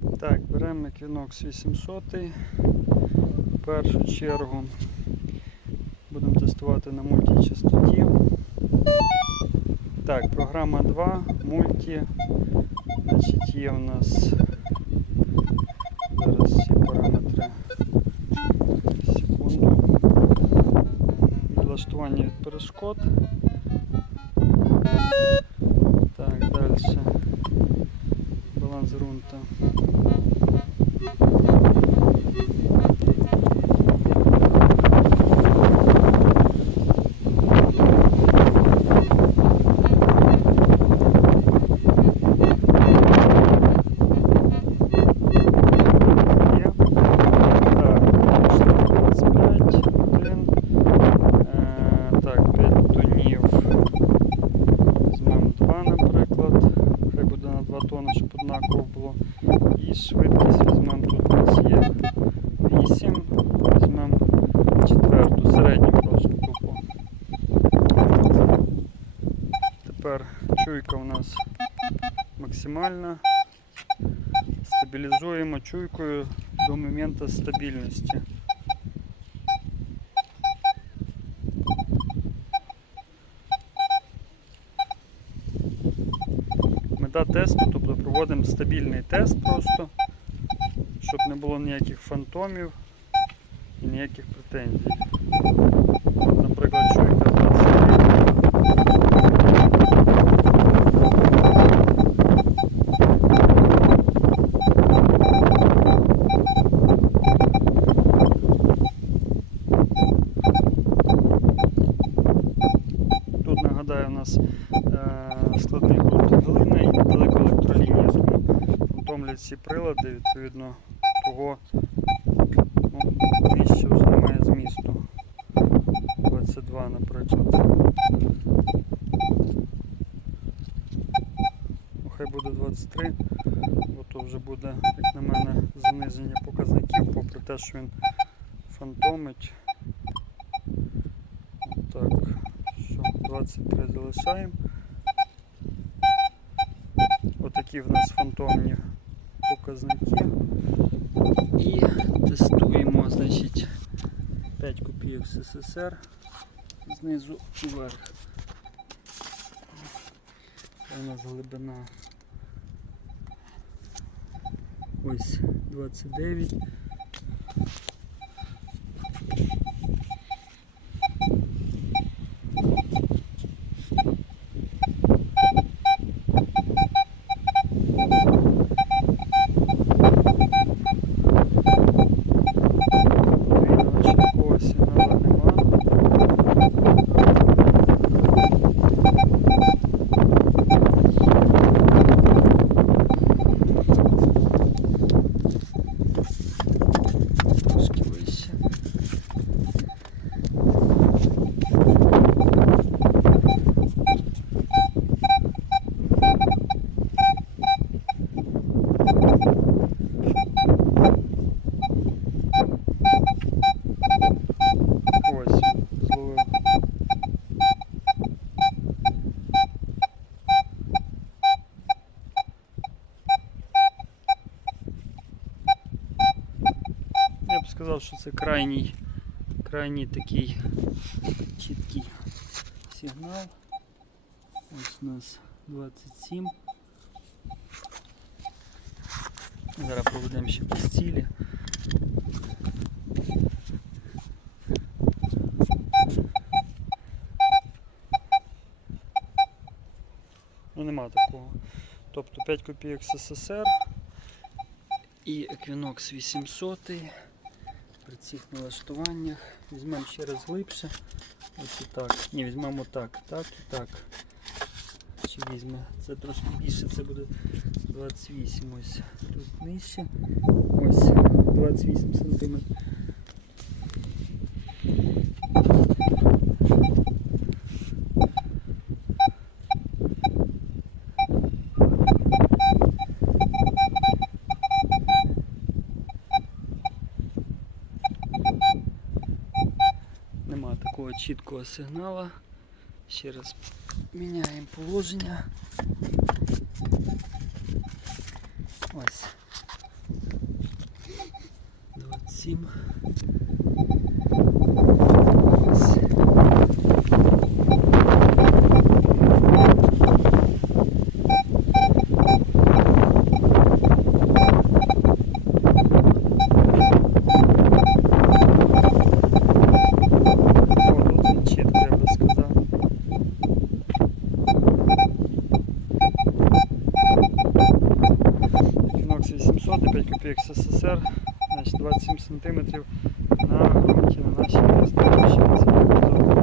Так, беремо Equinox 800. В першу чергу будемо тестувати на мультичастоті. Так, програма 2, мульті. Значить, є у нас зараз всі параметри. Секунду. Налаштування від перешкод. Так, далі. Баланс швидкість візьмемо тут у нас є 8. Візьмемо четверту, середню просто тупо. Тепер чуйка у нас максимальна. Стабілізуємо чуйкою до моменту стабільності. Мета тесту, тобто проводимо стабільний тест просто, щоб не було ніяких фантомів і ніяких претензій. Наприклад, чуйка 23. Тут нагадаю, у нас е, складний фантомлять ці прилади, відповідно того ну, нижче вже немає змісту. 22, наприклад. Ну, Хай буде 23, бо то вже буде, як на мене, заниження показників, попри те, що він фантомить. Так, що, 23 залишаємо. Отакі в нас фантомні показники. І тестуємо, значить, 5 копійок СССР знизу вверх. У нас глибина ось 29. Подвійного чіткого сигналу нема. Трошки вище. Ось, зловив. Я б сказав, що це крайній, крайній такий чіткий сигнал. Ось у нас 27. Зараз проведемо ще по стілі. Ну нема такого. Тобто 5 копійок СССР і Equinox 800 при цих налаштуваннях. Візьмемо ще раз глибше. Ось і так. Ні, візьмемо так, так і так. Чи візьме. Це трошки більше, це буде 28 ось тут нижче. Ось 28 см. чіткого сигнала. Ще раз міняємо положення. Ось. 27. 105 копійок СССР, значить 27 см на руки на нашій місті.